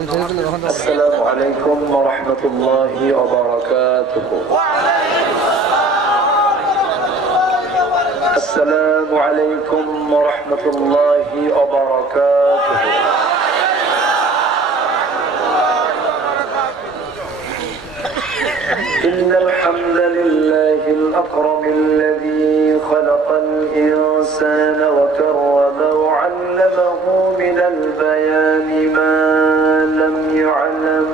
السلام عليكم ورحمة الله وبركاته. السلام عليكم ورحمة الله وبركاته. إن الحمد لله الأكرم الذي خلق الإنسان وكرمه وعلمه من البيان ما لم يعلم،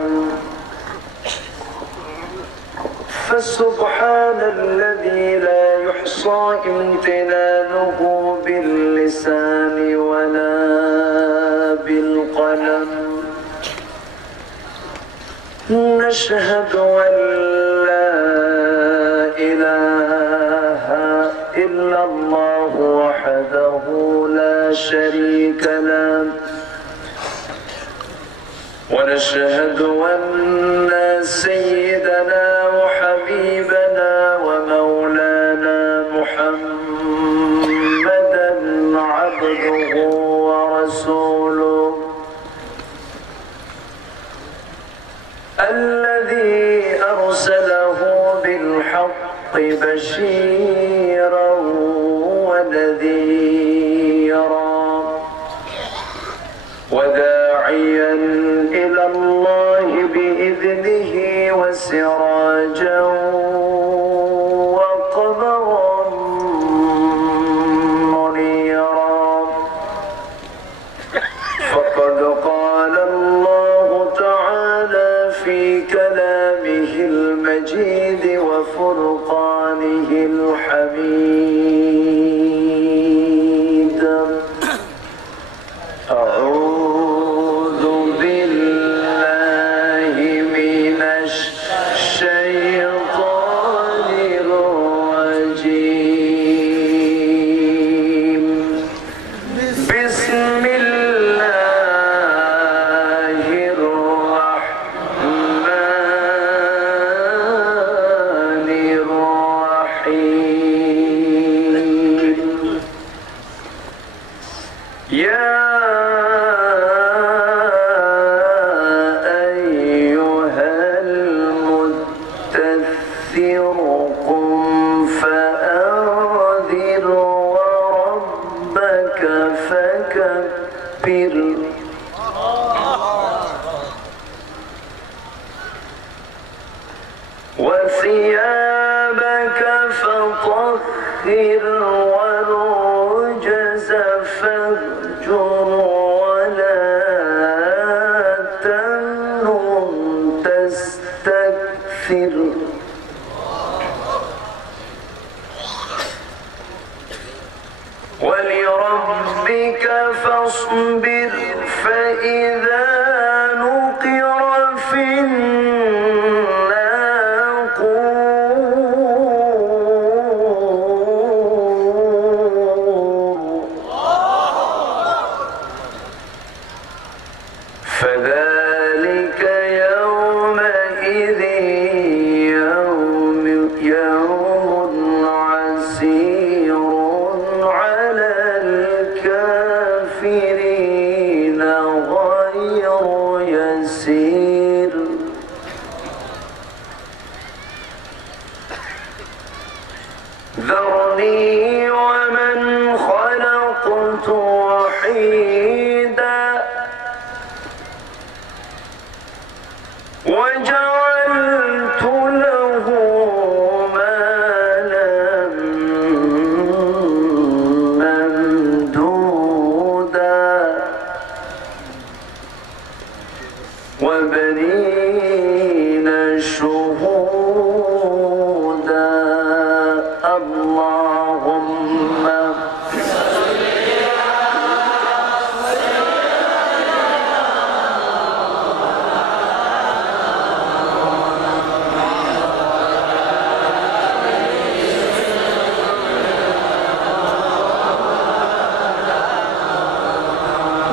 فسبحان الذي لا يحصى امتنانه باللسان ولا بالقلم. نشهد أن لا إله إلا الله وحده لا شريك له، ونشهد أن سيدنا وحبيبنا ومولانا محمدا عبده ورسوله الذي أرسله بالحق بشيرا ونذيرا وداعيا إلى الله بإذنه وسراجا وقمرا منيرا. فقد قال الله تعالى في كلامه المجيد وفرقانه الحميد: أعوذ بالله من الشيطان الرجيم. بسم الله الرحمن الرحيم. يا أيها المدثر قم فأنذر وربك فكبر وثيابك فطهر والرجز فاهجر ولا تمنن تستكثر ولربك فاصبر فإذا نقر في فذلك يومئذ يوم عسير على الكافرين غير يسير. ذرني ومن خلقت وحيدا وجعلت له مالا ممدودا وبنين شهودا. اللهم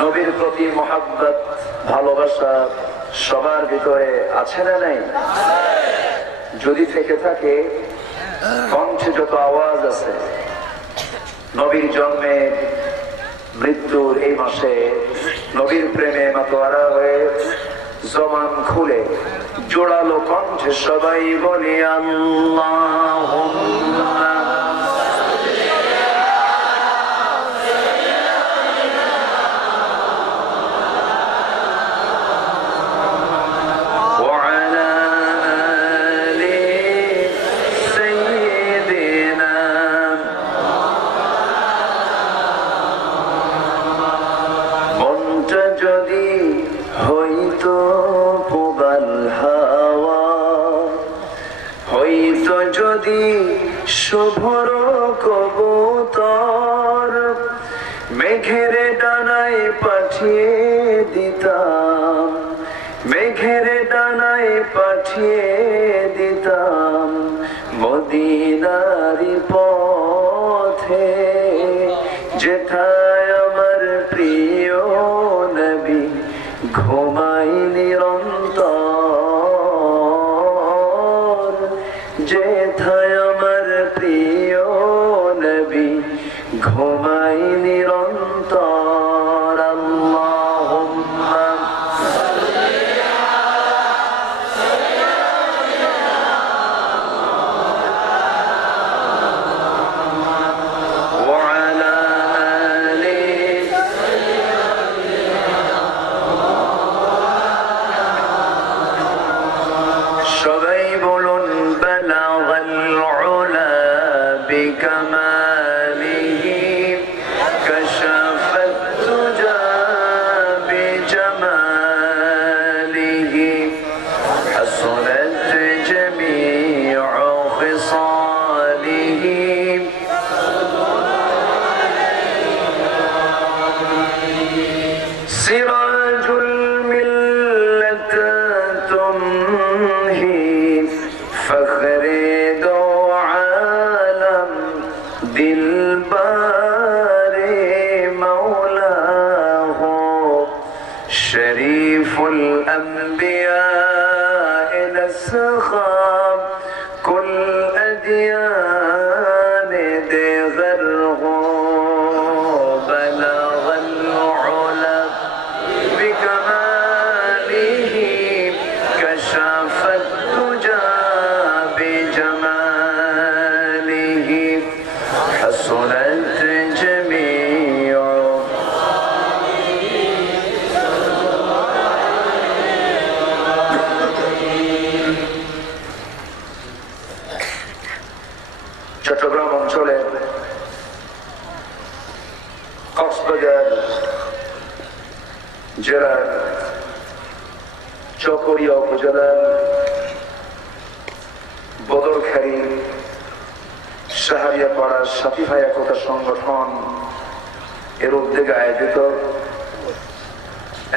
নবীর প্রতি মহব্বত ভালোবাসা সবার ভিতরে আছে না নাই? যদি থেকে থাকে কণ্ঠে যত আওয়াজ আছে নবীর জন্মে মৃত্যুর এই মাসে নবীর প্রেমে মাতোয়ারা হয়ে জবান খুলে জোড়ালো কণ্ঠে সবাই বলি আল্লাহুম্মা শুভ্র কবুতর মেঘের ডানায় পাঠিয়ে দিতাম, মেঘের ডানায় পাঠিয়ে দিতাম মদিনার পথে, যেথায় আমার প্রিয় নবী ঘুমাই নিরন্তর, যেথায় আমার প্রিয় নবী ঘুমাই নিরন্তর। আল্লাহুম্মা চট্টগ্রাম অঞ্চলে কক্সবাজার জেলার চকরিয়া উপজেলার বদরখালী শাহরিয়াপাড়া সাথী ভাই একতা সংগঠন এর উদ্যোগে আয়োজিত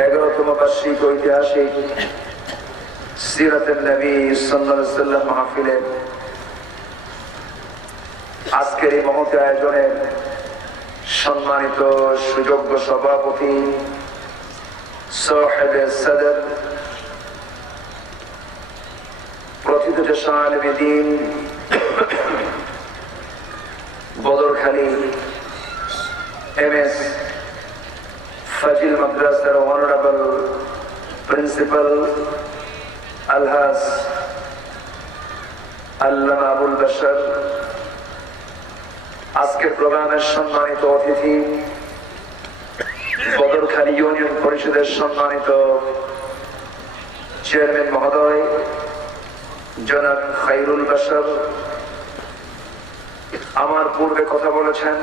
11তম বার্ষিক ঐতিহাসিক সিরাতুন নবী সাল্লাল্লাহু আলাইহি ওয়াসাল্লাম মাহফিলের আজকের এই মহৎ আয়োজনের সম্মানিত সুযোগ্য সভাপতি সাহেবে সদর প্রথিত আলেমে দ্বীন বদরখালী MS ফাজিল মাদ্রাসার অনারেবল প্রিন্সিপাল আলহাজ আল্লামা আবুল বাশার, আজকের প্রোগ্রামের সম্মানিত অতিথি বদরখালী ইউনিয়ন পরিষদের সম্মানিত চেয়ারম্যান মহোদয় জনাব খায়রুল বাশার, আমার পূর্বে কথা বলেছেন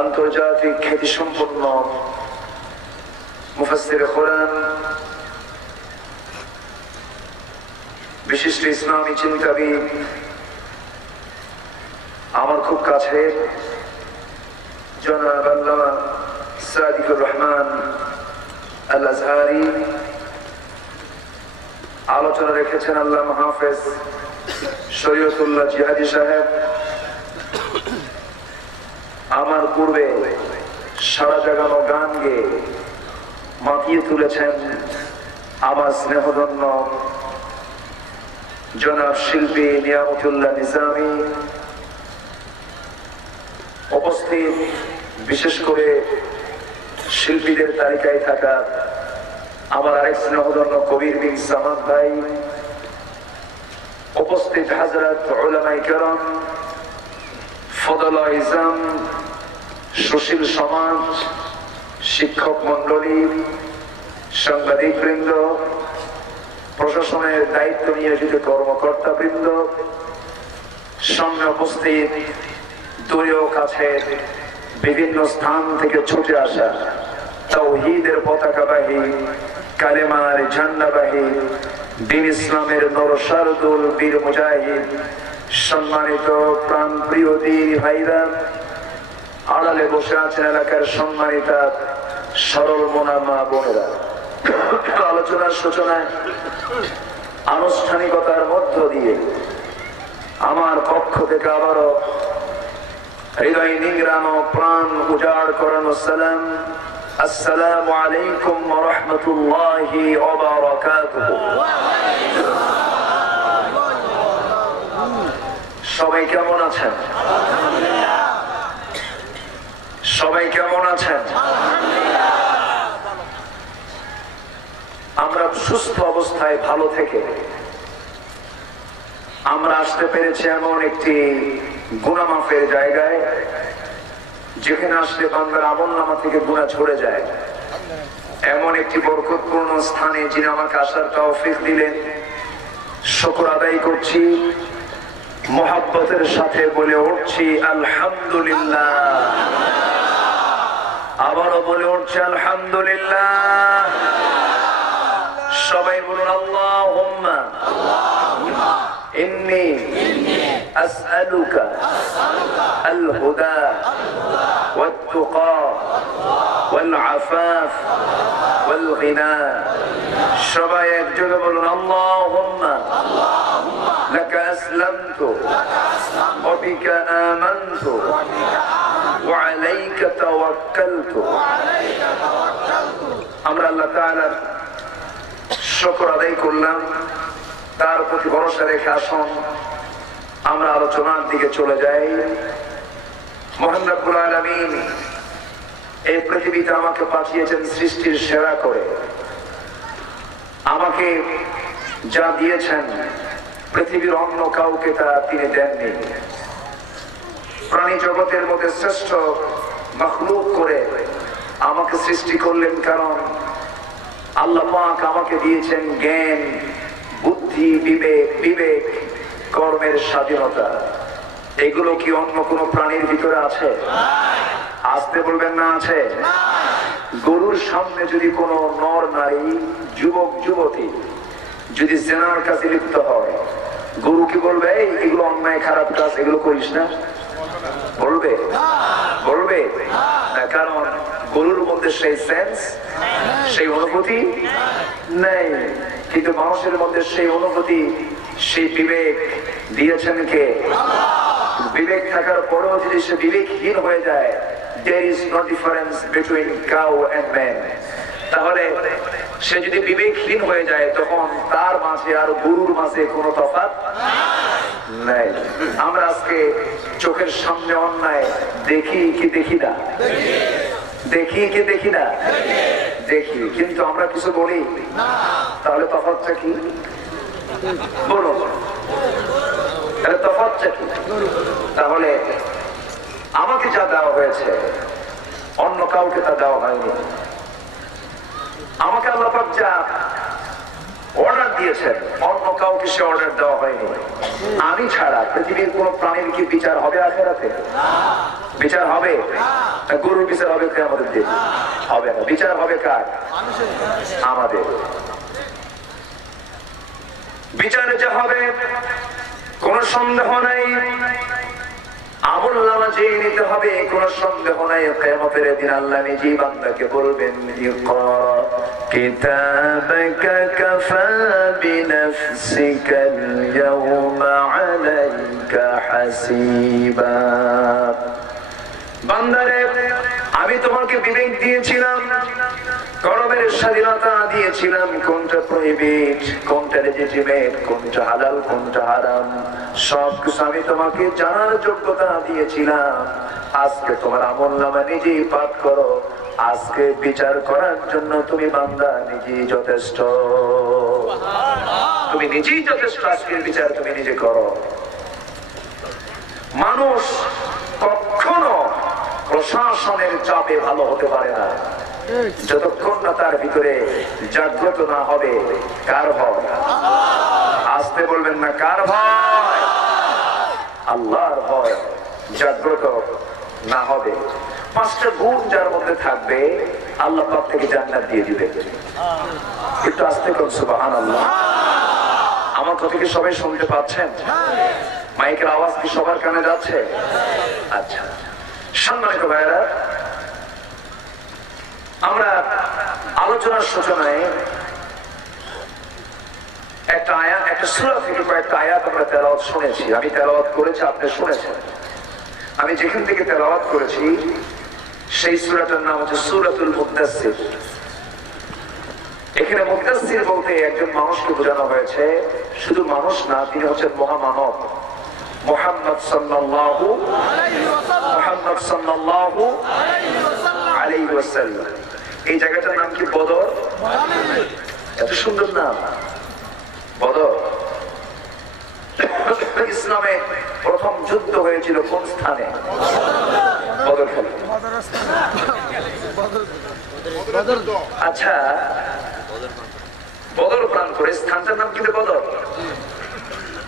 আন্তর্জাতিক খ্যাতিসম্পন্ন মুফাসসিরে কোরআন, বিশিষ্ট ইসলামী চিন্তাবিদ, আমার খুব কাছে জনাব আল্লামা সাদিকুর রহমান আল আজহারি, আলোচনা রেখেছেন আল্লামা হাফেজ শরীয়তুল্লাহ জিহাদি সাহেব, আমার পূর্বে সারা জাগানো গান গেয়ে মাতিয়ে তুলেছেন আমার স্নেহধন্য জনাব শিল্পী নিয়ামতুল্লাহ নিজামী, উপস্থিত বিশেষ করে শিল্পীদের তালিকায় থাকা আমার আরেক স্নেহধন্য কবির বিন সামাদ ভাই, উপস্থিত হাজরাত উলামায়ে কেরাম, ফদলা ইজাম, সুশীল সমাজ, শিক্ষক মন্ডলী, সাংবাদিক বৃন্দ, প্রশাসনের দায়িত্ব নিয়োজিত কর্মকর্তা বৃন্দ, সামনে উপস্থিত দূরেও কাছে বিভিন্ন স্থান থেকে ছুটে আসা তাওহীদের পতাকাবাহী, কালেমার ঝান্ডাবাহী, দ্বীন ইসলামের নরসারদুল বীর মুজাহিদ, সম্মানিত প্রাণ প্রিয় দিনী ভাইরা, আড়ালে বসে আছেন এলাকার সম্মানিতা সরল মনা মা বোনেরা, আলোচনার সূচনায় আনুষ্ঠানিকতার মধ্য দিয়ে আমার পক্ষ থেকে আবারও হৃদয় নিংড়ানো, প্রাণ উজাড় করানো সালাম, আসসালামু আলাইকুম ওয়া রাহমাতুল্লাহি ওয়া বারাকাতুহু। সবাই কেমন আছেন? সবাই কেমন আছেন? আমরা সুস্থ অবস্থায় ভালো থেকে আমরা আসতে পেরেছি এমন একটি গুনাহ মাফের জায়গায়, যেখানে আসলে বান্দার আমলনামা থেকে গুনাহ ঝরে যায়। এমন একটি বরকতপূর্ণ স্থানে যিনি আমাকে আসার তৌফিক দিলেন, শুকর আদায় করছি, মুহাব্বতের সাথে বলে উঠছি আলহামদুলিল্লাহ। আবারও বলে উঠছি আলহামদুলিল্লাহ। সবাই বলুন আল্লাহুম্মা ইন্নী আসআলুকা আল হুদা ওয়াত তুকা ওয়াল আফাফ ওয়াল গিনা। সবাই একযোগে বলুন আল্লাহুম্মা লাকা আসলামতু ওয়া বিকা আমানতু ওয়া আলাইকা তাওয়াক্কালতু। আমরা আল্লাহ তাআলার শুকর আদায় করলাম, তার প্রতি ভরসা রেখে আসুন আমরা আলোচনার দিকে চলে যাই। মহান রব্বুল আলামিন এই পৃথিবীতে আমাকে পাঠিয়েছেন সৃষ্টির সেরা করে। আমাকে যা দিয়েছেন পৃথিবীর অন্য কাউকে তা তিনি দেননি। প্রাণী জগতের মধ্যে শ্রেষ্ঠ মাখলুক করে আমাকে সৃষ্টি করলেন, কারণ আল্লাহ পাক আমাকে দিয়েছেন জ্ঞান, বুদ্ধি, বিবেক, কর্মের স্বাধীনতা। এগুলো কি অন্য কোন প্রাণীর ভিতরে আছে? আসতে বলবেন না আছে? গরুর সামনে যদি কোন নর নারী, যুবক যুবতী যদি জেনার কাছে লিপ্ত হয়, গরু কি বলবে এগুলো অন্যায় খারাপ কাজ, এগুলো করিস না? বলবে? বলবে না, কারণ গরুর মধ্যে সেই সেন্স, সেই অনুভূতি নেই। কিন্তু মানুষের মধ্যে সেই অনুভূতি, সেই বিবেক দিয়েছেন কে? বিবেক থাকার পরেও যদি সে বিবেকহীন হয়ে যায়, there is no difference between cow and man, তাহলে সে যদি বিবেকহীন হয়ে যায় তখন তার মাঝে আর গরুর মাঝে কোনো তফাৎ নাই। আমরা আজকে চোখের সামনে অন্যায় দেখি কি দেখি না? দেখি কি দেখি না? দেখি, কিন্তু আমরা কিছু বলি। তাহলে তফাৎটা কি? বলো, তাহলে তফাৎটা কি? তাহলে আমাকে যা দেওয়া হয়েছে অন্য কাউকে তা দেওয়া হয়নি। আমাকে আল্লাহ পাক যা অর্ডার দিয়েছেন অন্য কাউকে সে অর্ডার দেওয়া হয়নি। আমি ছাড়া পৃথিবীর কোন প্রাণীর কি বিচার হবে আখিরাতে? বিচার হবে? গরুর বিচার হবে কে? আমাদের দিন হবে না। বিচার হবে কার? আমাদের। বিচারে যা হবে কোন সন্দেহ নাই, আমলনামা চেয়ে নিতে হবে, কোন সন্দেহ নাই। কিয়ামতের দিন আল্লাহ নিজেই বান্দাকে বলবেন, ইকরা কিতাবাকা কাফা বিনাফসিকাল ইয়াওমা আলাইকা হাসিবা। বান্দারে, আমি তোমাকে বিবেক দিয়েছিলাম, কর্মের স্বাধীনতা দিয়েছিলাম কোনটা প্রহিবিট, কোনটা লেজিটিমেট, কোনটা হালাল, কোনটা হারাম, সবকিছু আমি তোমাকে জানার যোগ্যতা দিয়েছিলাম। আজকে তোমার আমলনামা নিজেই পাঠ করো। আজকে বিচার করার জন্য তুমি বান্দা নিজেই যথেষ্ট, তুমি নিজেই যথেষ্ট। আজকের বিচার তুমি নিজে করো। মানুষ কখনো প্রশাসনের চাপে ভালো হতে পারে না যতক্ষণ না তার ভিতরে জাগ্রত না হবে। কার ভয়? আসতে বলবেন না, কার ভয়? আল্লাহর ভয় জাগ্রত না হবে। 5টা গুণ যার মধ্যে থাকবে আল্লাহ পাক থেকে জান্নাত দিয়ে দিবে। একটু আস্তে করুন সুবহানাল্লাহ। আমার কথা কি সবাই শুনতে পাচ্ছেন? মাইকের আওয়াজ কি সবার কানে যাচ্ছে? আচ্ছা, সম্মানিত ভাইরা, আমরা আলোচনার সূচনায় একটা সূরা থেকে কয়েকটা আয়াত আমরা তেলাওয়াত শুনেছি। আমি তেলাওয়াত করেছি, আপনি শুনেছেন। আমি যেখান থেকে তেলাওয়াত করেছি সেই সূরাটার নাম হচ্ছে সূরাতুল মুদ্দাসসির। এখানে মুদ্দাসসির বলতে একজন মানুষকে বোঝানো হয়েছে। শুধু মানুষ না, তিনি হচ্ছেন মহামানব মুহাম্মদ সাল্লাল্লাহু আলাইহি ওয়াসাল্লাম। এই জায়গাটার নাম কি? বদর। এত সুন্দর নাম, বদর। ইসলামে প্রথম যুদ্ধ হয়েছিল কোন স্থানে? বদরখালী। আচ্ছা, বদর প্রান্তরে স্থানটার নাম কিন্তু বদর।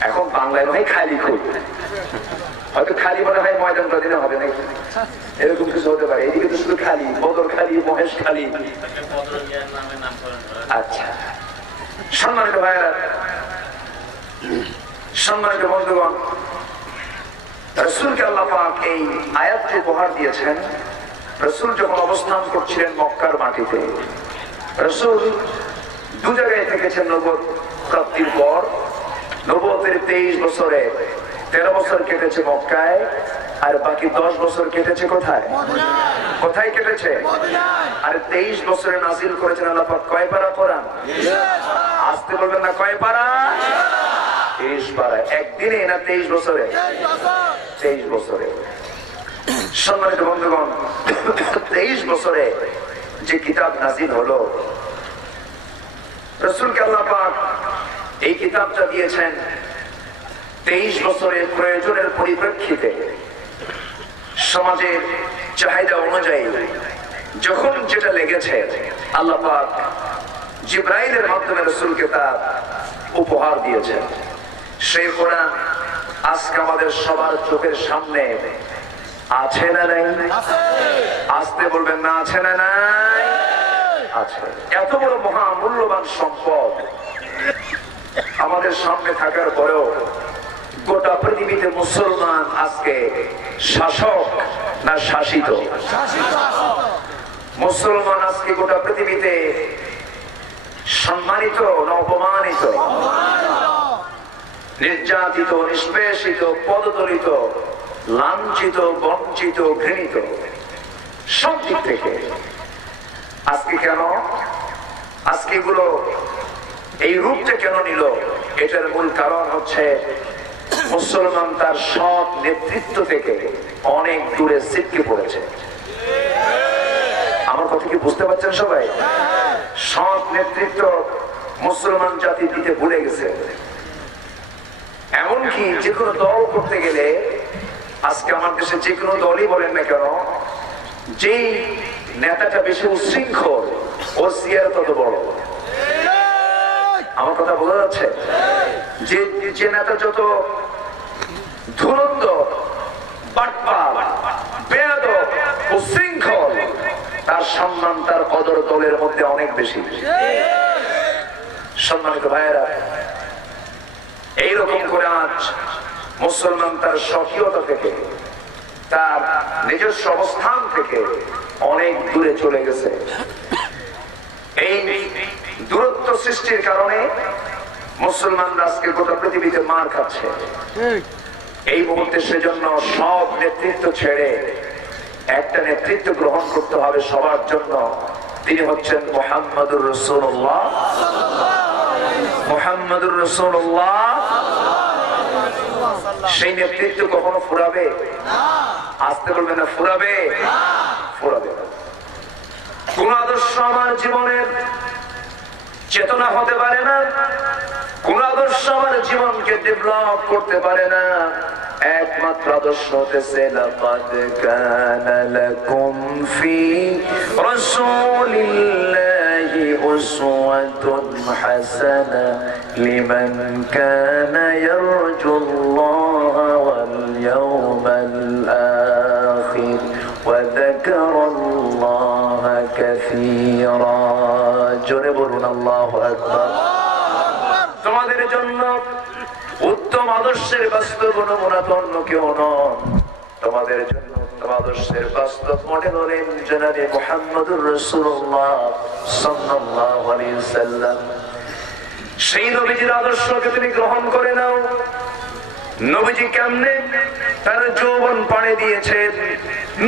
এখন বাংলায় নয় খালি, খুব হয়তো খালি মনে হয় ময়দানটা দিনে হবে নাকি, এরকম কিছু হতে পারে। এদিকে তো শুধু খালি, বদর খালি, মহেশ খালি। আচ্ছা, সম্মানিত ভাইরা, সম্মানিত বন্ধুগণ, রাসূলকে আল্লাহ পাক এই আয়াতটি উপহার দিয়েছেন। রাসূল যখন অবস্থান করছিলেন মক্কার মাটিতে, রাসূল 2 জায়গায় থেকেছেন নবুয়ত প্রাপ্তির পর। নবুয়তের 23 বছরে 13 বছর কেটেছে মক্কায়, আর বাকি 10 বছর কেটেছে কোথায়? কোথায় কেটেছে? আর 23 বছরে নাজিল করেছেন আল্লাহ পাক কয় পারা কোরআন? আসতে বলবেন না, কয় পারা? 23 পারা। একদিনে না 23 বছরে? 23 বছরে। সম্মানিত বন্ধুগণ, 23 বছরে যে কিতাব নাজিল হলো, রাসূলকে আল্লাহ পাক এই কিতাবটা দিয়েছেন 23 বছরের প্রয়োজনের পরিপ্রেক্ষিতে, সমাজের চাহিদা অনুযায়ী যখন যেটা লেগেছে আল্লাহ পাক জিবরাইলের মাধ্যমে রাসূলকে তা উপহার দিয়েছেন। সেই কোরআন আজকে আমাদের সবার চোখের সামনে আছে না নাই? আসতে বলবেন না, আছে না নাই? আছে। এত বড় মহামূল্যবান সম্পদ আমাদের সামনে থাকার পরেও গোটা পৃথিবীতে মুসলমান আজকে শাসক না শাসিত? মুসলমান আজকে গোটা পৃথিবীতে সম্মানিত না অপমানিত? নির্যাতিত, নিষ্পেষিত, পদদলিত, লাঞ্ছিত, বঞ্চিত, ঘৃণিত, সব দিক থেকে। আজকে কেন? আজকে এগুলো এই রূপটা কেন নিল? এটার মূল কারণ হচ্ছে মুসলমান তার সৎ নেতৃত্ব থেকে অনেক দূরে ছিটকে পড়েছে। আমার কথা কি বুঝতে পারছেন সবাই? সৎ নেতৃত্ব মুসলমান জাতি দিতে ভুলে গেছে। এমনকি যে কোনো দল করতে গেলে, আজকে আমার দেশে যে কোনো দলই বলেন না কেন, যেই নেতাটা বেশি উচ্ছৃঙ্খল, ওর সিয়ার তত বড়। আমার কথা বোঝা যাচ্ছে? যে নেতা যত ধুরন্ধর, বাটপার, বেয়াদব, উচ্ছৃঙ্খল, তার সম্মান, তার কদর দলের মধ্যে অনেক বেশি। সম্মানিত ভাইয়েরা, এইরকম করে আজ মুসলমান তার স্বকীয়তা থেকে, তার নিজস্ব অবস্থান থেকে অনেক দূরে চলে গেছে। এই দূরত্ব সৃষ্টির কারণে মুসলমানরা আজকে গোটা পৃথিবীতে মার খাচ্ছে। এই মুহূর্তে সেজন্য সব নেতৃত্ব ছেড়ে একটা নেতৃত্ব গ্রহণ করতে হবে সবার জন্য, তিনি হচ্ছেন মুহাম্মদুর রাসূলুল্লাহ। মুহাম্মদুর রাসূলুল্লাহ সেই নেতৃত্ব কখনো ফুরাবে? আসতে বলবে না, ফুরাবে? ফুরাবে। কোন আদর্শ আমার জীবনের চেতনা হতে পারে না, কোন আদর্শ আমার জীবনকে ডেভেলপ করতে পারে না। একমাত্র আদর্শ হতেছে লাকাদ কানা লাকুম ফি রাসূলিল্লাহি উসওয়াতুন হাসানাহ লিমান কানা ইয়ারজুল্লাহা ওয়াল ইয়াওমাল আখির ওয়া যাকারাল্লাহা কাসীরা। জোরে বলুন আল্লাহু আকবার। তোমাদের জন্য উত্তম আদর্শের বাস্তব নমুনা অন্য কেউ নন। তোমাদের জন্য উত্তম আদর্শের বাস্তব মডেল হলেন জনাবে মুহাম্মদুর রাসূলুল্লাহ সাল্লাল্লাহু আলাইহি ওয়াসাল্লাম। সেই নবীজির আদর্শকে তুমি গ্রহণ করে নাও। নবীজি কেমনে তার যৌবন পাড়ে দিয়েছেন,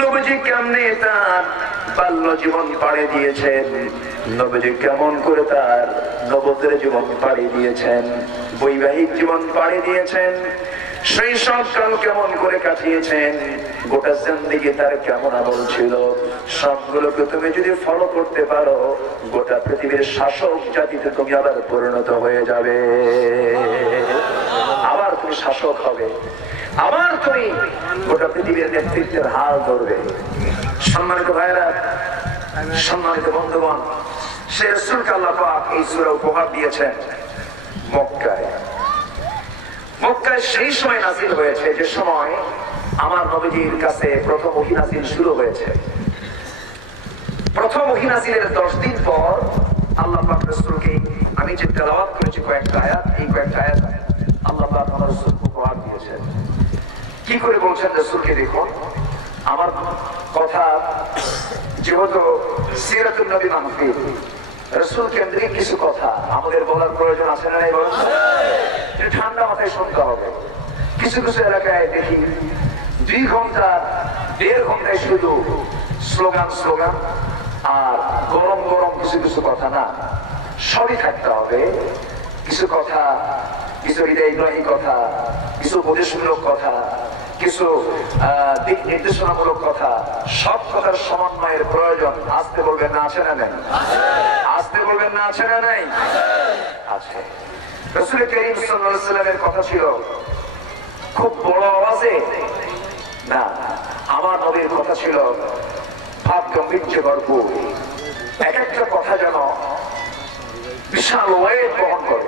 নবীজি কেমনে তার বাল্য জীবন পাড়ে দিয়েছেন, নবীজি কেমন করে তার নবতের জীবন পাড়ে দিয়েছেন, বৈবাহিক জীবন পাড়ে দিয়েছেন, সেই সব কাল কেমন করে কাটিয়েছেন, গোটা জিন্দেগি তার কেমন আমল ছিল, সবগুলোকে তুমি যদি ফলো করতে পারো গোটা পৃথিবীর শাসক জাতিতে তুমি আবার পরিণত হয়ে যাবে। আবার তুমি শাসক হবে, আবার তুমি গোটা পৃথিবীর নেতৃত্বের হাল ধরবে। সম্মানিত ভাইরা, সম্মানিত বন্ধুগণ, সে রাসূলকে আল্লাহ পাক এই সূরা উপহার দিয়েছেন মক্কায়। মক্কায় সেই সময় নাযিল হয়েছে যে সময় আমার নবীজির কাছে প্রথম ওহী নাযিল শুরু হয়েছে। প্রথম ওহী নাযিলের 10 দিন পর আল্লাহ পাক রাসূলকে, আমি যে তেলাওয়াত করেছি কয়েকটা আয়াত, এই কয়েকটা আয়াত আল্লাহ পাক আমার রাসূলকে উপহার দিয়েছেন। কি করে বলছেন রাসূলকে? দেখুন, আমার কথা যেহেতু সিরাতুন নবী মাহফিল, রাসূল কেন্দ্রিক কিছু কথা আমাদের বলার প্রয়োজন আছে না নাই? বলুন, ঠান্ডা মাথায় শুনতে হবে। কিছু কিছু এলাকায় দেখি 2 ঘন্টা 1.5 ঘন্টায় শুধু স্লোগান স্লোগান আর গরম গরম কিছু কিছু কথা না, সবই থাকতে হবে। কিছু কথা, কিছু হৃদয়গ্রাহী কথা, কিছু উপদেশমূলক কথা, কিছু দিক নির্দেশনামূলক কথা, সব কথার সমন্বয়ের প্রয়োজন। আসতে বলবেন না, আছে না নাই? আসতে বলবেন না, আছে না নাই? আছে। রাসূল কারীম সাল্লাল্লাহু আলাইহি ওয়াসাল্লামের কথা ছিল খুব বড় আওয়াজে না, আমার নবীর কথা ছিল ভাব গাম্ভীর্য ভরপুর। এক একটা কথা যেন বিশাল ওয়েট বহন করে,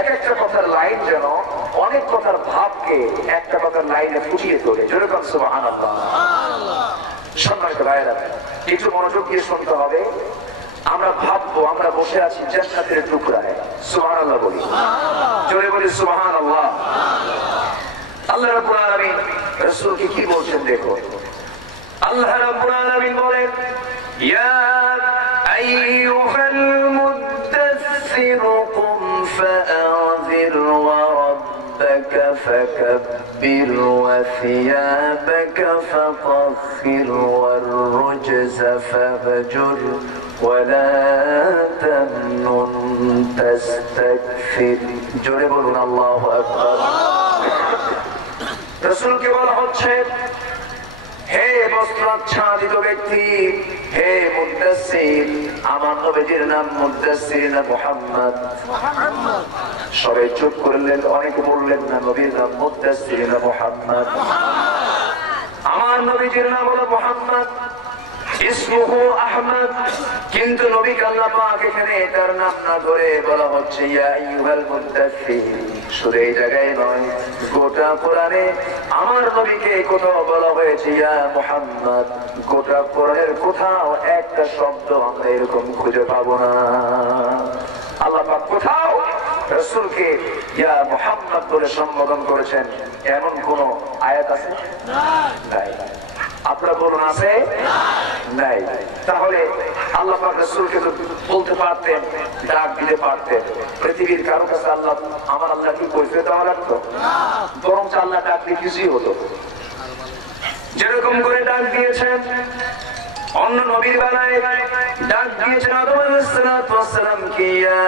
এক একটা কথার লাইন যেন অনেক কথার ভাবকে একটা কথার লাইনে ফুটিয়ে তোলে। যেরকম সুবহানাল্লাহ। সম্মানিত ভাইরা, একটু মনোযোগ দিয়ে শুনতে হবে। আমরা ভাববো আমরা বসে আছি জান্নাতের টুকরায়। সুবহানাল্লাহ বলি, জোরে বলি সুবহানাল্লাহ। আল্লাহ রাব্বুল আলামিন রাসূলকে কি বলছেন দেখো। আল্লাহ রাব্বুল আলামিন বলেন, ইয়া আইয়ুহাল মুদ্দাসসির কুম ফাআযির ওয়া রাব্বাকা ফাকাব্বির ওয়া সিয়াবাকা ফাতাহহির ওয়ার রুজজা ফাহজুর ওয়া লা তামনুন তাস্তাকফির। জোরে বলুন আল্লাহু আকবার। রাসূলকে বলা হচ্ছে, হে বস্ত্রাচ্ছাদিত ব্যক্তি, হে মুদ্দাসসির। আমার নবীজির নাম মুদ্দাসসির না মুহাম্মদ? সবাই চুপ করলেন, অনেকে বললেন না নবীর নাম মুদ্দাসসির না মুহাম্মদ? আমার নবীজির নাম হলো মুহাম্মদ, ইসমুহু আহমদ। কিন্তু নবীকে আল্লাহ পাক এখানে তার নাম না ধরে বলা হচ্ছে ইয়া আইয়ুহাল মুদ্দাসসির। শুধু এই জায়গায় নয়, গোটা কোরআনে আমার নবীকে কোথাও বলা হয়েছে ইয়া মুহাম্মদ। গোটা কোরআনের কোথাও একটা শব্দ আমরা এরকম খুঁজে পাবো না। আল্লাহ পাক কোথাও রাসূলকে ইয়া মুহাম্মদ বলে সম্বোধন করেছেন এমন কোন আয়াত আছে? নাই। আপনারা বলুন, আছে? নাই। তাহলে আল্লাহ পাক রাসূলকে তো বলতে পারতেন, ডাক দিতে পারতেন। পৃথিবীর কারো কাছে আল্লাহ, আমার আল্লাহ কি কৈফিয়ত দেওয়া লাগতো? বরঞ্চ আল্লাহ ডাক দিয়ে কিছুই হতো। যেরকম করে ডাক দিয়েছেন অন্য নবীর বেলায় ডাক দিয়েছেন আদম আলাইহিস সালাতু ওয়াস সালাম কি ইয়া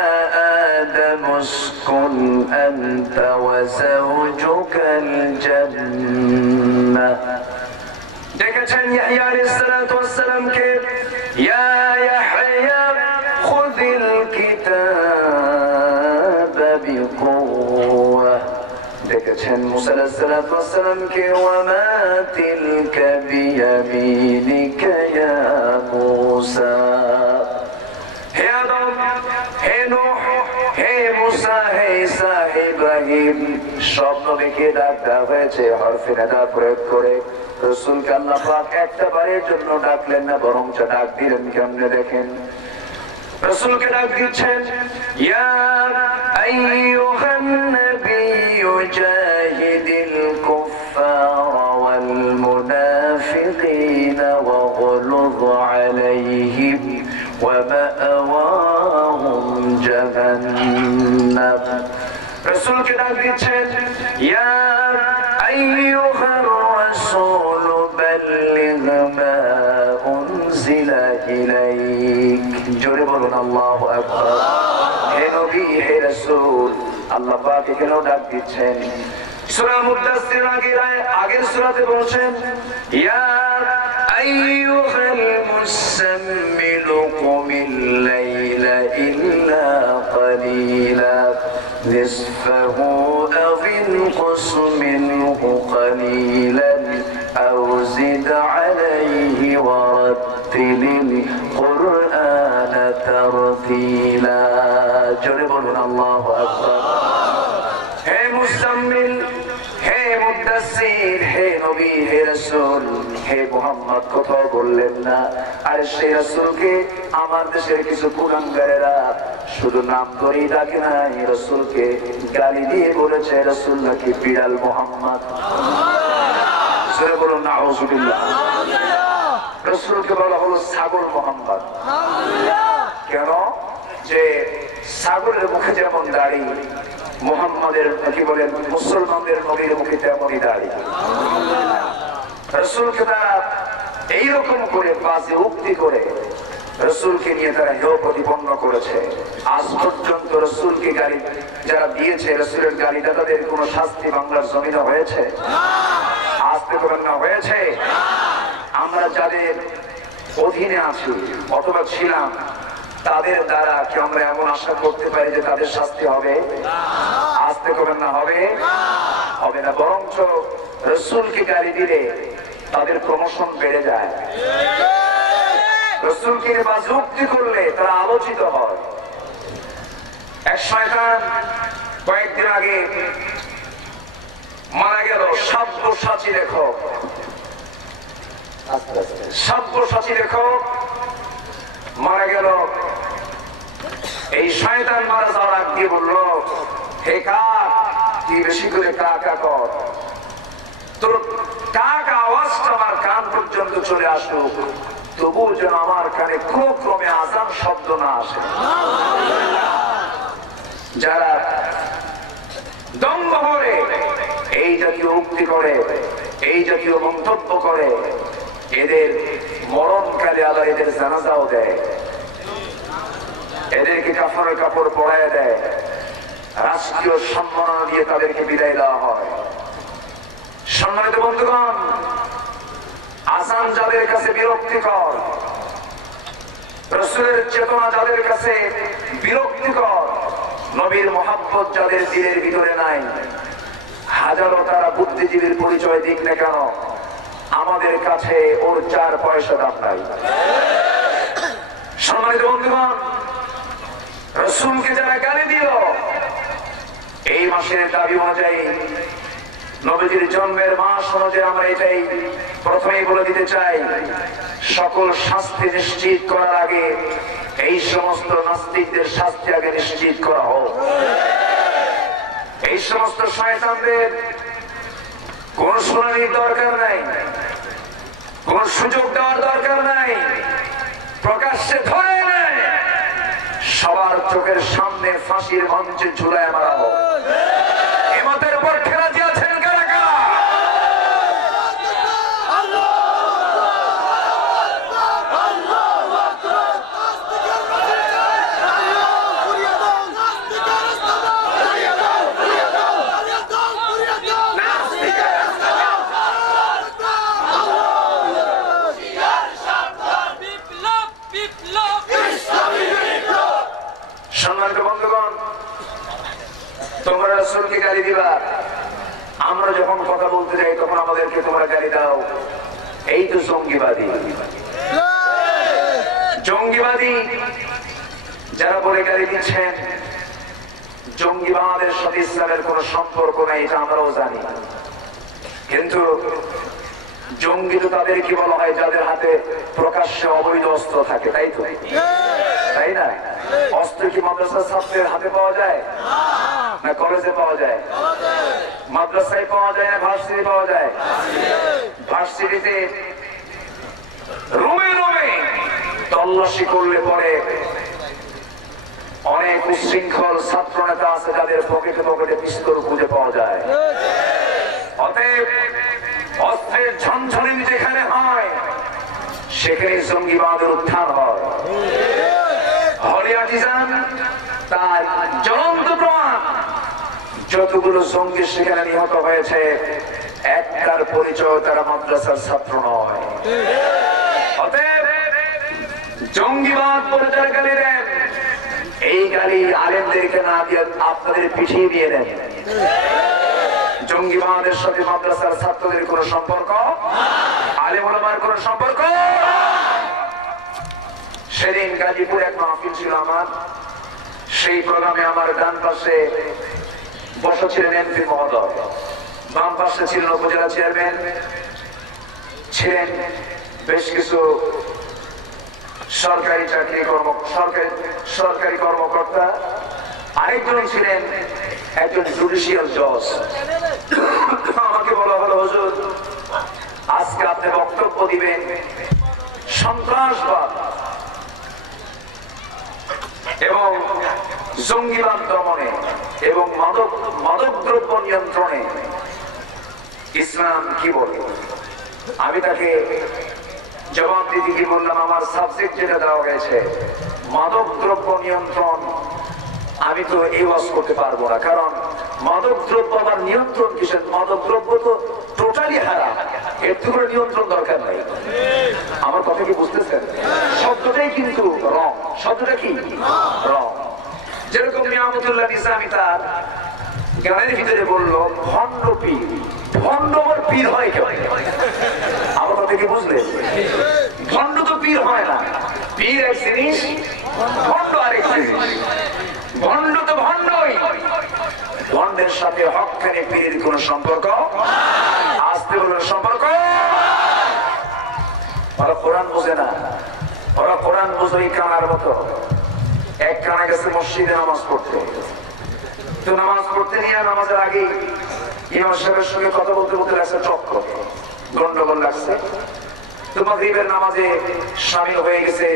আদম উসকুন আনতা ওয়া যাওজুকাল জান্নাহ। দেখেছেন ইয়াহইয়া আলাইহিস সালাতু ওয়াস সালাম কে ইয়া ইয়াহইয়া খুযিল কিতাবা বিকুওয়া। দেখেছেন মুসা আলাইহিস সালাতু ওয়াস সালাম কে ওয়া মা তিলকা বিয়ামিনিকা ইয়া মুসা। হে আদম, হে নূহ, হে মুসা, হে ঈসা, হে ইব্রাহিম, সব নবীকে ডাক দেওয়া হয়েছে হরফে নিদা প্রয়োগ করে। রাসূলকে আল্লাহ পাক একটা বারের জন্য ডাকলেন না, বরং ডাক দিলেন কেমনে দেখেন। রাসূলকে ডাক দিচ্ছেন ইয়া আইয়ুহান নাবিয়্যু জাহিদিল কুফফারা ওয়াল মুনাফিকিনা ওয়াগলুয আলাইহিম ওয়া মা'ওয়াহুম জাহান্নাম। রাসূলকে ডাক দিচ্ছেন ইয়া আইয়ুহার রাসূল বাল্লিগ মা উনজিলা ইলাইক। জোরে বলুন আল্লাহু আকবার। হে নবী, হে রাসূল, আল্লাহ পাক এখানেও ডাক দিচ্ছেন। সূরা মুদাসসির আগের সূরাতে বলছেন ইয়া আইয়ুহাল মুসাম্মিলু কুমিল লাইলা ইল্লা কালিলা নিসফাহু আও ইনকুস মিনহু কালিলান আও জিদ আলাইহি ওয়া রাত্তিলিল কুরআনা তারতিলা। জোরে বলুন আল্লাহু আকবার। হে মুসাম্মিল, হে মুদাসসির, হে নবী, হে রাসূল, হে মুহাম্মদ কোথাও বললেন না। আর সেই রাসূলকে আমার দেশের কিছু কুলাঙ্গারেরা শুধু নাম করেই ডাকে নাই, রাসূলকে গালি দিয়ে বলেছে রাসূল নাকি বিড়াল মুহাম্মদ। সরে বলুন নাউযুবিল্লাহ। রাসূলকে বলা হলো ছাগল মুহাম্মদ। কেন? যে ছাগলের মুখে যেমন দাড়ি, মুহাম্মাদের কি বলেন মুসলমানদের নবীর মুখে তেমনই দাড়ি। রাসূলকে তারা এইরকম করে বাজে উক্তি করে রাসূলকে নিয়ে তারা হেয় প্রতিপন্ন করেছে। আজ পর্যন্ত রাসূলকে গালি যারা দিয়েছে, রাসূলের গালিদাতাদের কোনো শাস্তি বাংলার জমিনে হয়েছে? আজ পর্যন্ত না হয়েছে। আমরা যাদের অধীনে আছি অথবা ছিলাম, তাদের দ্বারা কি আমরা এমন আশা করতে পারি যে তাদের শাস্তি হবে? আসতে করবেন না, হবে হবে না। বরঞ্চ রাসূলকে গালি দিলে তাদের প্রমোশন বেড়ে যায়। রাসূলকে বাজুক্তি করলে তারা আলোচিত হয়। এক শয়তান কয়েকদিন আগে মারা গেল, সাব্যসাচী লেখক, সাব্যসাচী লেখক মারা গেল। এই শয়তান মারা যাওয়ার আগ দিয়ে বলল, হে কাক, তুই বেশি করে কা কা কর, তোর কাক আওয়াজটা আমার কান পর্যন্ত চলে আসুক, তবু যেন আমার কানে কোন ক্রমে আযান শব্দ না আসে। যারা দম্ভ করে এই জাতীয় উক্তি করে, এই জাতীয় মন্তব্য করে, এদের মরণকালে আবার এদের জানাজাও দেয়, এদেরকে কাফনের কাপড় পরায় দেয়, রাষ্ট্রীয় সম্মাননা দিয়ে তাদেরকে বিদায় দেওয়া হয়। সম্মানিত বন্ধুগণ, আযান যাদের কাছে বিরক্তিকর, রাসূলের চেতনা যাদের কাছে বিরক্তিকর, নবীর মহব্বত যাদের দিলের ভিতরে নাই, হাজারো তারা বুদ্ধিজীবীর পরিচয় দিক না কেন, আমাদের কাছে ওর 4 পয়সা দাম নাই। সম্মানিত বন্ধুগণ, রাসূলকে যারা গালি দিল, এই মাসের দাবি অনুযায়ী, নবীজির জন্মের মাস অনুযায়ী আমরা এটাই প্রথমেই বলে দিতে চাই, সকল শাস্তি নিশ্চিত করার আগে এই সমস্ত নাস্তিকদের শাস্তি আগে নিশ্চিত করা হোক। এই সমস্ত শয়তানদের কোন শুনানির দরকার নাই, কোন সুযোগ দেওয়ার দরকার নাই, প্রকাশ্যে ধরে নেয়, সবার চোখের সামনে ফাঁসির মঞ্চে ঝুলায় মারা হোক। হিম্মতের পক্ষে রাজি আছেন কারা কারা? তোমরা রাসূলকে গালি দিবা, আমরা যখন কথা বলতে যাই তখন আমাদেরকে তোমরা গালি দাও। এই তো জঙ্গিবাদী। জঙ্গিবাদী যারা বলে গালি দিচ্ছেন, জঙ্গিবাদের সাথে ইসলামের কোন সম্পর্ক নাই, এটা আমরাও জানি। কিন্তু জঙ্গি তো তাদের কি বলা হয় যাদের হাতে প্রকাশ্যে অবৈধ অস্ত্র থাকে, তাই তো, তাই না? অস্ত্র কি মাদ্রাসার ছাত্রের হাতে পাওয়া যায় না কলেজে পাওয়া যায়? মাদ্রাসায় পাওয়া যায় না ভার্সিটি পাওয়া যায়? ভার্সিটিতে রুমে রুমে তল্লাশি করলে পরে অনেক উচ্ছৃঙ্খল ছাত্র নেতা আছে যাদের পকেটে পকেটে পিস্তল খুঁজে পাওয়া যায়। অতএব অস্ত্রের ঝনঝনি যেখানে হয় সেখানে জঙ্গিবাদের উত্থান হয়। হলিয়াটিজান তার জ্বলন্ত প্রমাণ। যতগুলো জঙ্গি সেখানে নিহত হয়েছে একটার পরিচয় তারা মাদ্রাসার ছাত্র নয়। অতএব জঙ্গিবাদ বলে যারা গালি দেন, এই গালি আলেমদেরকে না দিয়ে আপনাদের পিছিয়ে দিয়ে দেন। জঙ্গিবাদের সাথে মাদ্রাসার ছাত্রদের কোন সম্পর্ক, আলেম ওলামার কোন সম্পর্ক। সেদিন গাজীপুর এক মাহফিল ছিল আমার, সেই প্রোগ্রামে আমার ডান পাশে বসা ছিলেন এমপি মহোদয়, বাম পাশে ছিলেন উপজেলা চেয়ারম্যান, ছিলেন বেশ কিছু সরকারি কর্মকর্তা, আরেকজন ছিলেন একজন জুডিশিয়াল জজ। আমাকে বলা হলো, হুজুর আজকে আপনি বক্তব্য দিবেন সন্ত্রাসবাদ এবং জঙ্গিবাদ দমনে এবং মাদক দ্রব্য নিয়ন্ত্রণে ইসলাম কি বলে। আমি তাকে জবাব দিতে কি বললাম, আমার সাবজেক্ট যেটা দেওয়া হয়েছে মাদক দ্রব্য নিয়ন্ত্রণ, আমি তো এই ওয়াজ করতে পারবো না, কারণ মাদক দ্রব্য আমার নিয়ন্ত্রণ কিসের? মাদক দ্রব্য তো টোটালি হারাম, এর তো কোনো নিয়ন্ত্রণ দরকার নাই। আমার কথা কি বুঝতেছেন? শব্দটাই কিন্তু রং। শব্দটা কি রং? যেরকম নিয়ামতুল্লাহ নিজামী তার গানের ভিতরে বললো ভণ্ড পীর। ভণ্ড আবার পীর হয় কেন? আমার কথা কি বুঝলেন? ভণ্ড তো পীর হয় না, পীর এক জিনিস, ভণ্ড আরেক জিনিস। ভণ্ড তো ভণ্ডই, ভণ্ডের সাথে হক্কানি পীরের কোন সম্পর্ক, আসতে কোন সম্পর্ক। ওরা কোরআন বোঝে না, ওরা কোরআন বোঝে এই কানার মতো। এক কানা গেছে মসজিদে নামাজ পড়তে, তো নামাজ পড়তে নিয়ে নামাজের আগে ইমাম সাহেবের সঙ্গে কথা বলতে বলতে লাগছে চক্র, গন্ডগোল লাগছে। তো মাগরিবের নামাজে শামিল হয়ে গেছে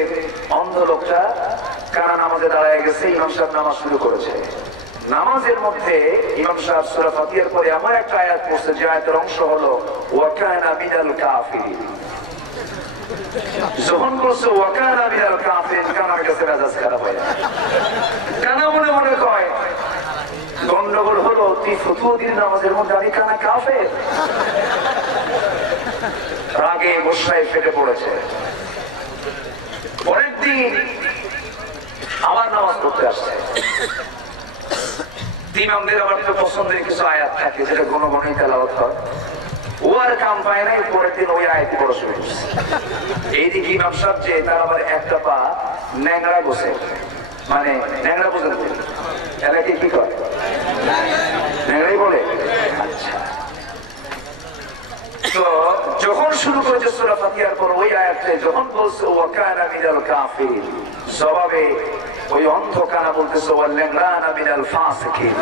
অন্ধ লোকটা, কারা নামাজে দাঁড়ায় গেছে, ইমাম সাহেব নামাজ শুরু করেছে। নামাজের মধ্যে ইমাম সাহেব সূরা ফাতিহার পরে আমার একটা আয়াত পড়ছে, যে আয়াতের অংশ হলো ওয়া কানা মিনাল কাফিরিন। যখন বলছে ওয়া কানা মিনাল কাফিরিন, কানার কাছে মেজাজ খারাপ হয়। কানা মনে মনে কয় গন্ডগোল হলো, তুই ফতুয়া দিন নামাজের মধ্যে, আমি কানা কাফের। রাগে গোসায় ফেটে পড়েছে। পরের দিন আবার নামাজ পড়তে আসছে। ইমামদের আবার তো পছন্দের কিছু আয়াত থাকে যেটা গণগণই তেলাওয়াত হয়, ও আর কাম পায় নাই। পরের দিন ওই আয়াতই পড়া শুরু করছে। এইদিকে ইমাম সাহেব যে তার আবার একটা পা ন্যাংরা বসে, মানে ন্যাংরা বোঝেন এলাকায় কি করে, ন্যাংরাই বলে। আচ্ছা, তো যখন শুরু করেছে সূরা ফাতিহার পর ওই আয়াতে যখন বলছে ওয়া কানা মিনাল কাফিরিন, জবাবে ওই অন্ধ কানা বলতেছে ওয়া লানা মিনাল ফাসিকিন।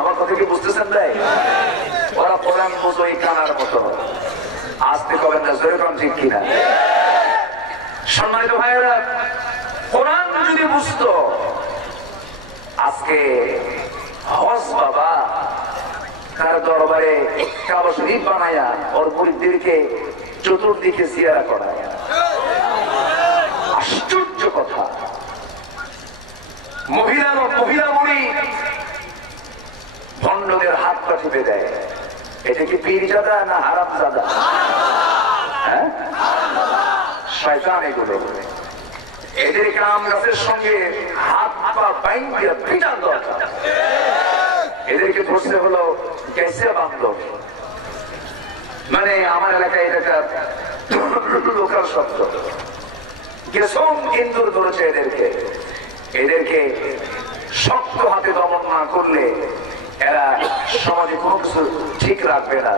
আমার কথা কি বুঝতেছেন ভাই? ওরা কোরআন বোঝে ওই কানার মতো। আসতে কবেন না, জোরে কম ঠিক কিনা? সম্মানিত ভাইয়েরা, কোরআন যদি বুঝতো, আজকে হজ বাবা তার দরবারে কাবা শরীফ বানায়া ওর মুরিদদেরকে চতুর্দিকে জিয়ারা করায়। আশ্চর্য কথা, মহিলা মুড়ি ভণ্ডদের হাত পা টিপে দেয়। এটা কি পীরজাদা না হারামজাদা? হ্যাঁ, শয়তান এগুলো। এদেরকে আম গাছের সঙ্গে হাত পা বাইন দিয়ে পিটান দরকার। এদেরকে ধরছে হলো গ্যাসে বান্ধব, মানে আমার এলাকায় এটা লোকাল শব্দ। গেসম ইন্দুর ধরেছে এদেরকে শক্ত হাতে দমন না করলে এরা সমাজে কোনো কিছু ঠিক রাখবে না।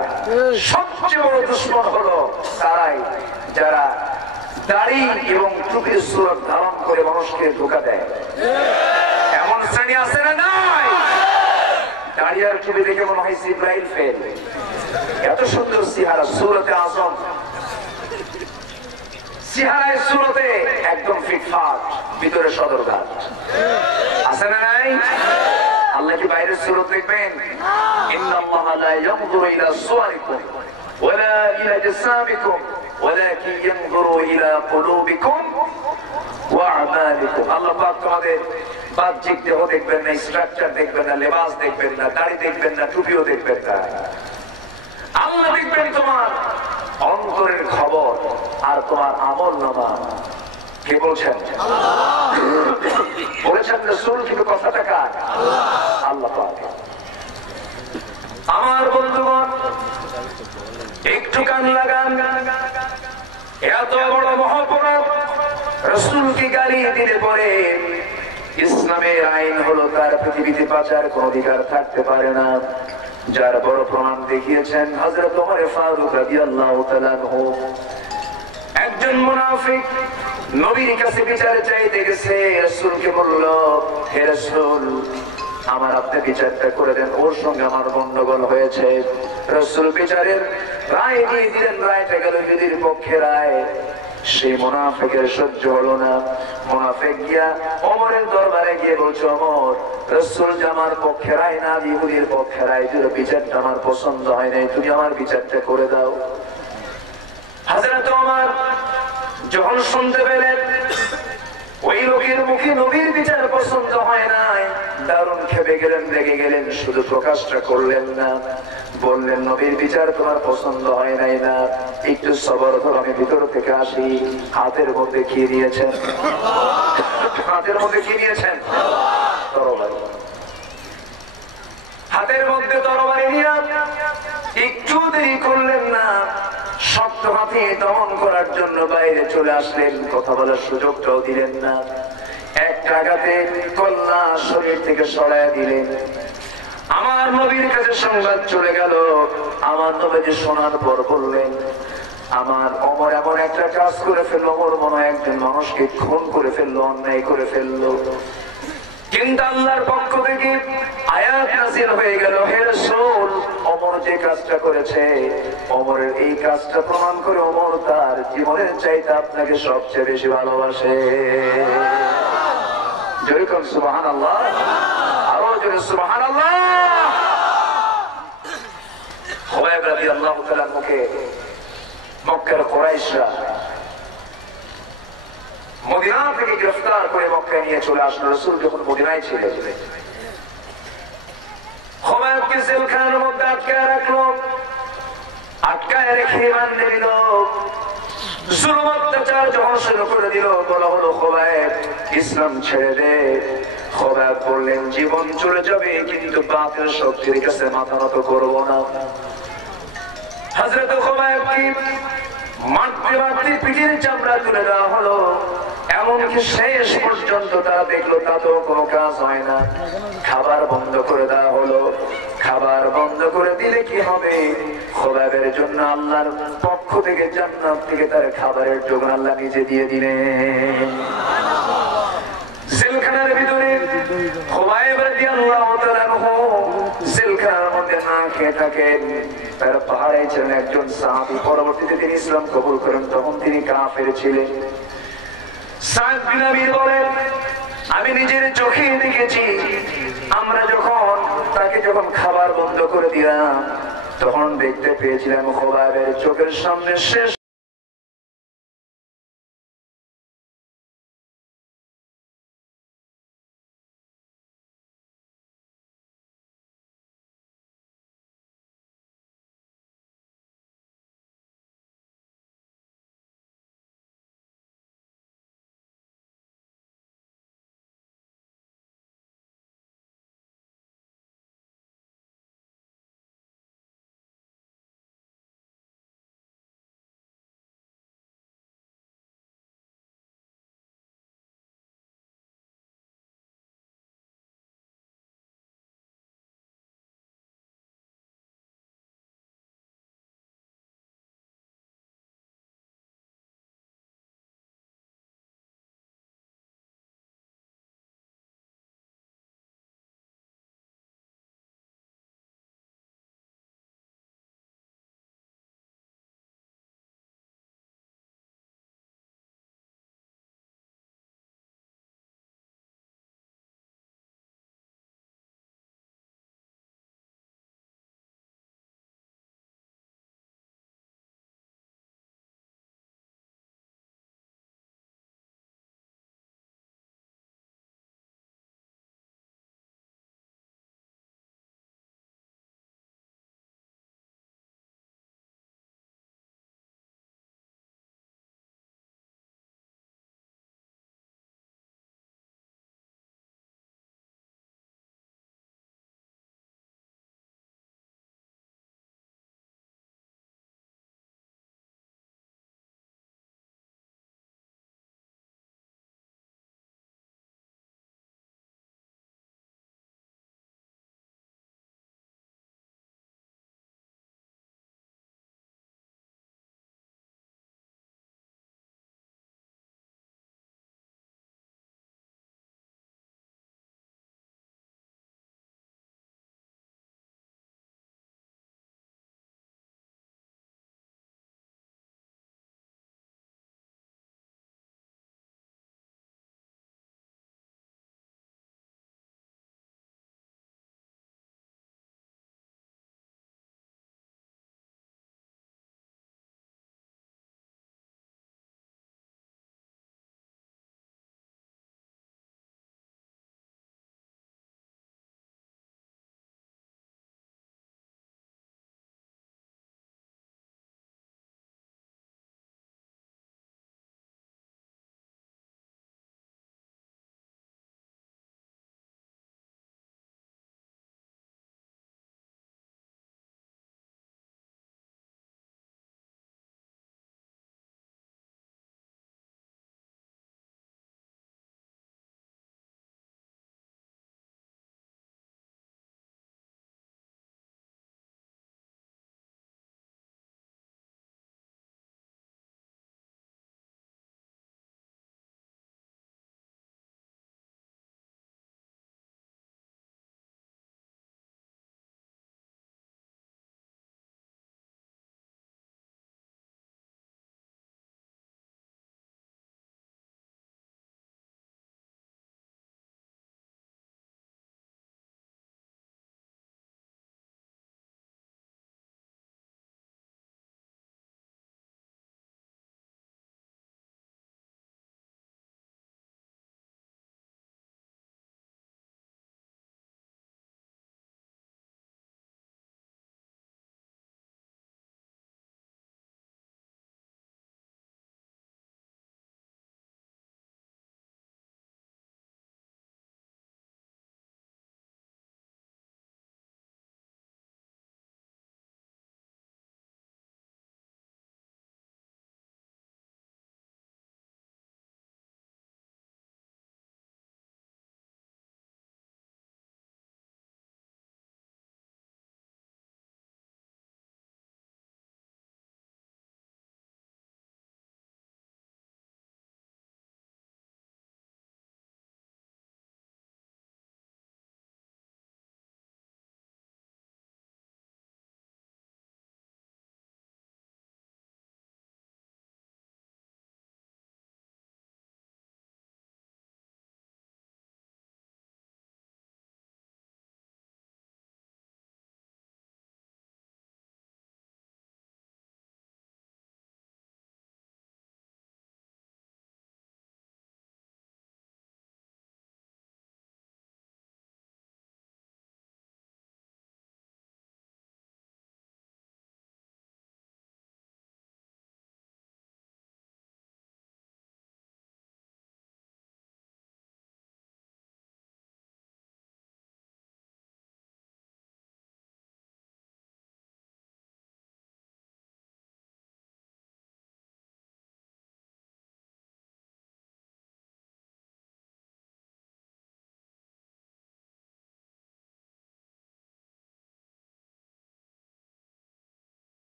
সবচেয়ে বড় দুশ্মন হলো তারাই যারা দাড়ি এবং টুপির সুরত ধারণ করে মানুষকে ধোঁকা দেয়। এমন শ্রেণী আছে না নাই? দাড়ি আর টুপি দেখে মনে হয় জিব্রাইল ফেল, এত সুন্দর চেহারা, সুরতে আজম চেহারায়, সুরতে একদম ফিটফাট, ভিতরে সদরঘাট। আছে না নাই? আল্লাহ কি বাইরের সুরত দেখবেন? ইন্নাল্লাহা লা ইয়ানজুরু ইলা সুওয়ারিকুম ওয়ালা ইলা জাসামিকুম ওয়ালাকিন ইয়ানজুরু ইলা কুলুবিকুম ওয়া আমালিকুম। আল্লাহ পাক তোমাদের বাহ্যিক দেহ দেখবেন না, স্ট্রাকচার দেখবেন না, লেবাস দেখবেন না, দাড়ি দেখবেন না, টুপিও দেখবেন না। আল্লাহ দেখবেন তোমার অন্তরের খবর আর তোমার আমল নামা। কে বলছেন? বলেছেন রাসূল, কিন্তু কথাটা কার? আল্লাহ পাক। আমার বন্ধুগণ একটু কান লাগান, এত বড় মহাপরাধ রাসূলকে গালি দিলে পরে ইসলামের আইন হলো তার পৃথিবীতে বাঁচার কোন অধিকার থাকতে পারে না। যার বড় প্রমাণ দেখিয়েছেন হযরত ওমর ফারুক রাদিয়াল্লাহু তাআলা আনহু। একজন মুনাফিক নবীর কাছে বিচার চাইতে গেছে, রাসূলকে বলল, হে রাসূল, আমার আপনি বিচারটা করে দেন, ওর সঙ্গে আমার গন্ডগোল হয়েছে। রাসূল বিচারের রায় দিয়ে দিলেন, রায়টা গেল ইহুদির পক্ষে রায়। সেই মুনাফিকের সহ্য হলো না, মুনাফিক গিয়া ওমরের দরবারে গিয়ে বলছে, ওমর, রাসূল যে আমার পক্ষে রায় না, ইহুদির পক্ষে রায় দিল, বিচারটা আমার পছন্দ হয় নাই, তুমি আমার বিচারটা করে দাও। হযরত ওমর যখন শুনতে পেলেন ওই লোকের মুখে নবীর বিচার পছন্দ হয় নাই, দারুণ খেপে গেলেন, রেগে গেলেন। শুধু প্রকাশটা করলেন না, বললেন, নবীর বিচার তোমার পছন্দ হয় নাই না, একটু সবর ধর, আমি ভিতর থেকে আসি। হাতের মধ্যে কি নিয়েছেন? হাতের মধ্যে কি নিয়েছেন? তরবারি। হাতের মধ্যে তরবারি নিয়ে একটু দেরি করলেন না, শক্ত হাতে দমন করার জন্য বাইরে চলে আসলেন, কথা বলার সুযোগটাও দিলেন না। একটা আঘাতে কল্লা শরীর থেকে সরাইয়া দিলেন। আমার নবীর কাছে সংবাদ চলে গেল। আমার নবী শোনার পর বললেন, আমার ওমর এমন একটা কাজ করে ফেললো, ওমর মনে হয় একজন মানুষকে খুন করে ফেললো, অন্যায় করে ফেললো। কিন্তু আল্লাহর পক্ষ থেকে আয়াত নাযিল হয়ে গেল, হে রাসূল, ওমর যে কাজটা করেছে, ওমরের এই কাজটা প্রমাণ করে ওমর তার জীবনের চাইতে আপনাকে সবচেয়ে বেশি ভালোবাসে। জোরে কোন সুবহানাল্লাহ, আরো জোরে সুবহানাল্লাহ। খুবাইব রাদিয়াল্লাহু তাআলা মুখে মক্কার কুরাইশরা মদিনা থেকে গ্রেফতার করে মক্কায় নিয়ে চলে আসলো। রাসূল যখন মদিনায় ছিলেন, খুবাইবকে জেলখানার মধ্যে আটকায় রাখলো, আটকায় রেখে বাঁধে দিল, জুলুম অত্যাচার যখন শুরু করে দিল, বলা হলো, খুবাইব ইসলাম ছেড়ে দে। খুবাইব বললেন, জীবন চলে যাবে কিন্তু বাতিল শক্তির কাছে মাথা নত করব না। হযরত খুবাইবকে মারতে মারতে পিঠের চামড়া তুলে দেওয়া হলো, এমনকি শেষ পর্যন্ত তারা দেখলো তাতেও কোনো কাজ হয় না। খাবার বন্ধ করে দেওয়া হলো। খাবার বন্ধ করে দিলে কি হবে? খুবাইবের জন্য আল্লাহর পক্ষ থেকে জান্নাত থেকে তার খাবারের যোগান আল্লাহ নিজে দিয়ে দিলেন। জেলখানার ভিতরে খুবাইব রাদিয়াল্লাহু তাআলা জেলখানার মধ্যে না খেয়ে থাকেন। তার পাহাড়ে ছিলেন একজন সাহাবী, পরবর্তীতে তিনি ইসলাম কবুল করেন, তখন তিনি কাফের ছিলেন। সাদ বিন আবী বলেন, আমি নিজের চোখে দেখেছি, আমরা যখন খাবার বন্ধ করে দিলাম, তখন দেখতে পেয়েছিলাম খুবাইবের চোখের সামনে শেষ